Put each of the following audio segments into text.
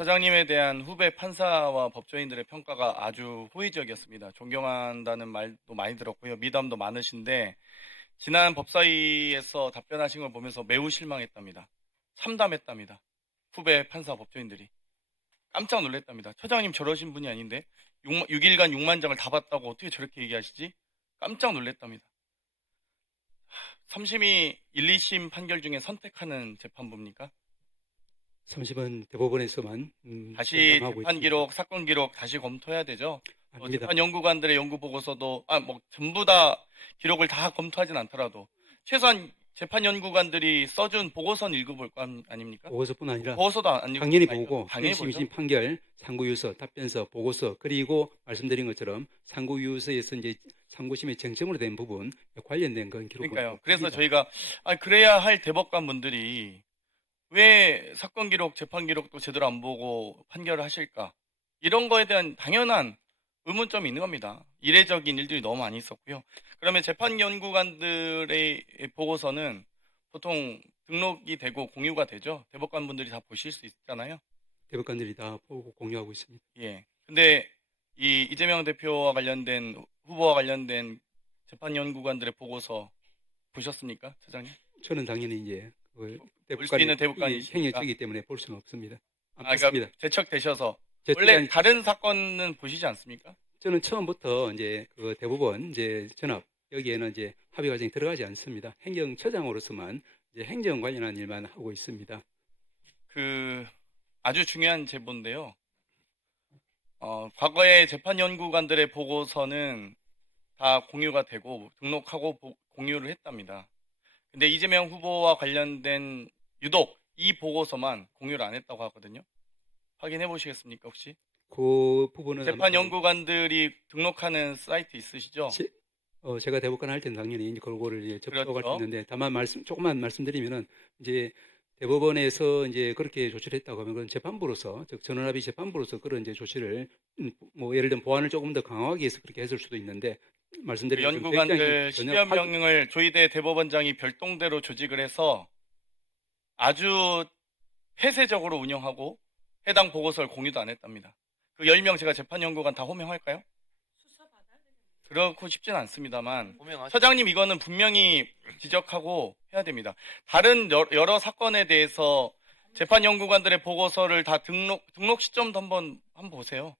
처장님에 대한 후배 판사와 법조인들의 평가가 아주 호의적이었습니다. 존경한다는 말도 많이 들었고요. 미담도 많으신데 지난 법사위에서 답변하신 걸 보면서 매우 실망했답니다. 참담했답니다. 후배 판사 법조인들이. 깜짝 놀랐답니다. 처장님 저러신 분이 아닌데 6일간 6만 장을 다 봤다고 어떻게 저렇게 얘기하시지? 깜짝 놀랐답니다. 3심이 1, 2심 판결 중에 선택하는 재판부입니까? 30은 대법원에서만 다시 전담하고 재판 있습니다. 기록, 사건 기록 다시 검토해야 되죠. 아닙니다. 재판 연구관들의 연구 보고서도 전부 다 기록을 다 검토하진 않더라도 최소한 재판 연구관들이 써준 보고서는 읽어볼 거 아닙니까? 보고서뿐 아니라 보고서도 안 당연히 아니죠. 보고 당연히 1심, 보죠. 2심 판결, 상고유서, 답변서, 보고서, 그리고 말씀드린 것처럼 상고유서에서 이제 상고심의 쟁점으로 된 부분 관련된 건 기록을 그러니까요. 그래서 합니다. 저희가 그래야 할 대법관분들이 왜 사건 기록, 재판 기록도 제대로 안 보고 판결을 하실까? 이런 거에 대한 당연한 의문점이 있는 겁니다. 이례적인 일들이 너무 많이 있었고요. 그러면 재판 연구관들의 보고서는 보통 등록이 되고 공유가 되죠. 대법관분들이 다 보실 수 있잖아요. 대법관들이 다 보고 공유하고 있습니다. 예. 근데 이 이재명 대표와 관련된 후보와 관련된 재판 연구관들의 보고서 보셨습니까, 차장님? 저는 당연히 이제 볼 수 있는 대법관이시니까. 행여지기 때문에 볼 수는 없습니다. 안 그러니까 봤습니다. 제척되셔서 제척이 원래 아니- 다른 사건은 보시지 않습니까? 저는 처음부터 이제 그 대법원 이제 전압 여기에는 이제 합의 과정이 들어가지 않습니다. 행정처장으로서만 이제 행정 관련한 일만 하고 있습니다. 아주 중요한 제보인데요. 과거에 재판 연구관들의 보고서는 다 공유가 되고 등록하고 공유를 했답니다. 근데 이재명 후보와 관련된 유독 이 보고서만 공유를 안 했다고 하거든요. 확인해 보시겠습니까, 혹시? 그 부분은 재판 연구관들이 등록하는 사이트 있으시죠? 제가 대법관 할 때는 당연히 이제 그거를 이제 접촉할 수 그렇죠. 있는데 다만 조금만 말씀드리면은 이제 대법원에서 이제 그렇게 조치를 했다고 하면 그건 재판부로서 즉 전원합의 재판부로서 그런 이제 조치를 뭐 예를 들면 보안을 조금 더 강화하기 위해서 그렇게 했을 수도 있는데 그 말씀드린 것처럼 연구관들 전혀 10여 명을 조희대 대법원장이 별동대로 조직을 해서 아주 폐쇄적으로 운영하고 해당 보고서를 공유도 안 했답니다. 그 10명 제가 재판 연구관 다 호명할까요? 그렇고 싶진 않습니다만 처장님 이거는 분명히 지적하고 해야 됩니다. 다른 여러 사건에 대해서 재판 연구관들의 보고서를 다 등록 시점도 한번 보세요.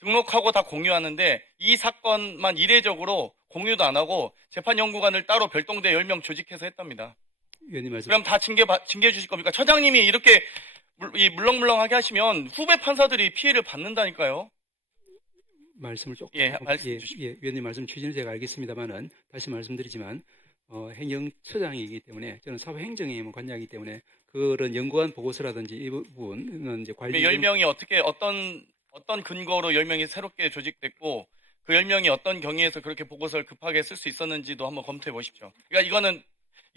등록하고 다 공유하는데 이 사건만 이례적으로 공유도 안 하고 재판 연구관을 따로 별동대 10명 조직해서 했답니다. 위원님 말씀 그럼 다 징계 주실 겁니까? 처장님이 이렇게 물렁물렁하게 하시면 후배 판사들이 피해를 받는다니까요. 말씀을 조금 말씀해 주십시오. 위원님 말씀 취지는 제가 알겠습니다만은 다시 말씀드리지만 행정처장이기 때문에 저는 사회행정에 관여하기 때문에 그런 연구원 보고서라든지 이 부분은 이제 관리 10명이 어떤 근거로 10명이 새롭게 조직됐고 그 10명이 어떤 경위에서 그렇게 보고서를 급하게 쓸 수 있었는지도 한번 검토해 보십시오. 그러니까 이거는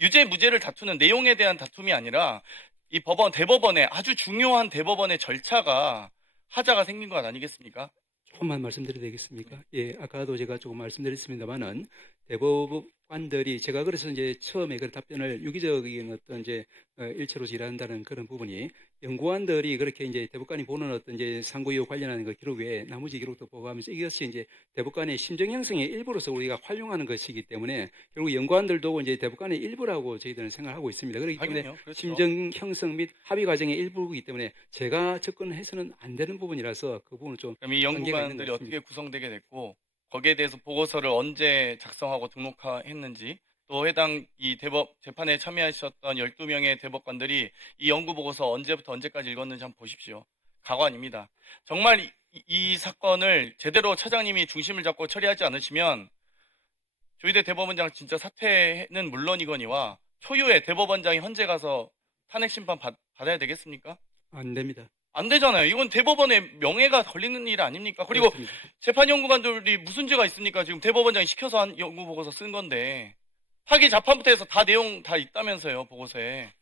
유죄 무죄를 다투는 내용에 대한 다툼이 아니라 이 대법원의 아주 중요한 대법원의 절차가 하자가 생긴 것 아니겠습니까? 조금만 말씀드려도 되겠습니까? 예, 아까도 제가 조금 말씀드렸습니다만은 대법관들이 제가 그래서 이제 처음에 그 답변을 유기적인 어떤 이제 일체로서 일한다는 그런 부분이 연구관들이 그렇게 이제 대법관이 보는 어떤 이제 상고이후 관련한 그 기록 외에 나머지 기록도 보고하면서 이것이 이제 대법관의 심정 형성의 일부로서 우리가 활용하는 것이기 때문에 결국 연구관들도 이제 대법관의 일부라고 저희들은 생각하고 있습니다. 그렇기 때문에 그렇죠. 심정 형성 및 합의 과정의 일부이기 때문에 제가 접근해서는 안 되는 부분이라서 그 부분은 좀 그럼 이 연구관들이 어떻게 구성되게 됐고 거기에 대해서 보고서를 언제 작성하고 등록했는지 또 해당 이 재판에 참여하셨던 12명의 대법관들이 이 연구 보고서 언제부터 언제까지 읽었는지 한번 보십시오. 가관입니다. 정말 이 사건을 제대로 차장님이 중심을 잡고 처리하지 않으시면 조희대 대법원장 진짜 사퇴는 물론이거니와 초유의 대법원장이 헌재 가서 탄핵 심판 받아야 되겠습니까? 안 됩니다. 안 되잖아요. 이건 대법원의 명예가 걸리는 일 아닙니까? 그리고 그렇습니다. 재판 연구관들이 무슨 죄가 있습니까? 지금 대법원장이 시켜서 한 연구 보고서 쓴 건데 파기 자판부터 해서 다 내용 다 있다면서요, 보고서에.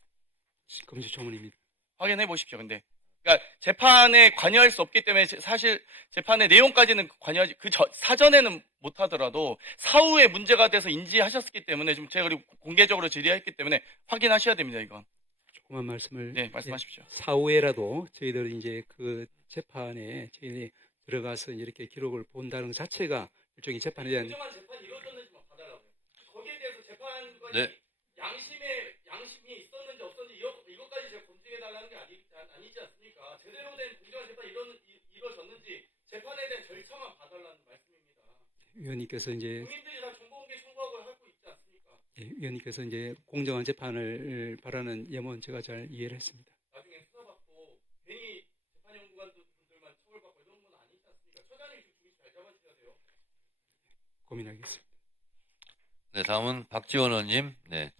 금시초문입니다. 확인해 보십시오. 근데 그러니까 재판에 관여할 수 없기 때문에 사실 재판의 내용까지는 관여하지 사전에는 못 하더라도 사후에 문제가 돼서 인지하셨기 때문에 좀 제가 그리고 공개적으로 질의했기 때문에 확인하셔야 됩니다, 이건. 조그만 말씀을 네, 말씀하십시오. 사후에라도 저희들 이제 그 재판에 저희들이 들어가서 이렇게 기록을 본다는 것 자체가 일종의 재판에 대한 공정한 재판이 이루어졌는지만 봐달라고요. 거기에 대해서 재판관이 네. 양심이 있었는지 없었는지 이것까지 제가 검증해 달라는 게 아니지 않습니까? 제대로 된 공정한 재판이 이루어졌는지 재판에 대한 절차만 봐달라는 말씀입니다. 위원님께서 이제 국민들이 다 정보공개 청구하고 하고 있지 않습니까? 위원님께서 이제 공정한 재판을 바라는 염원 제가 잘 이해를 했습니다. 나중에 수사받고 괜히 재판연구관들만 처벌받고 이런 건 아니지 않습니까? 처장님 중심 잘 잡아주셔야 돼요. 고민하겠습니다. 네, 다음은 박지원 의원님. 네.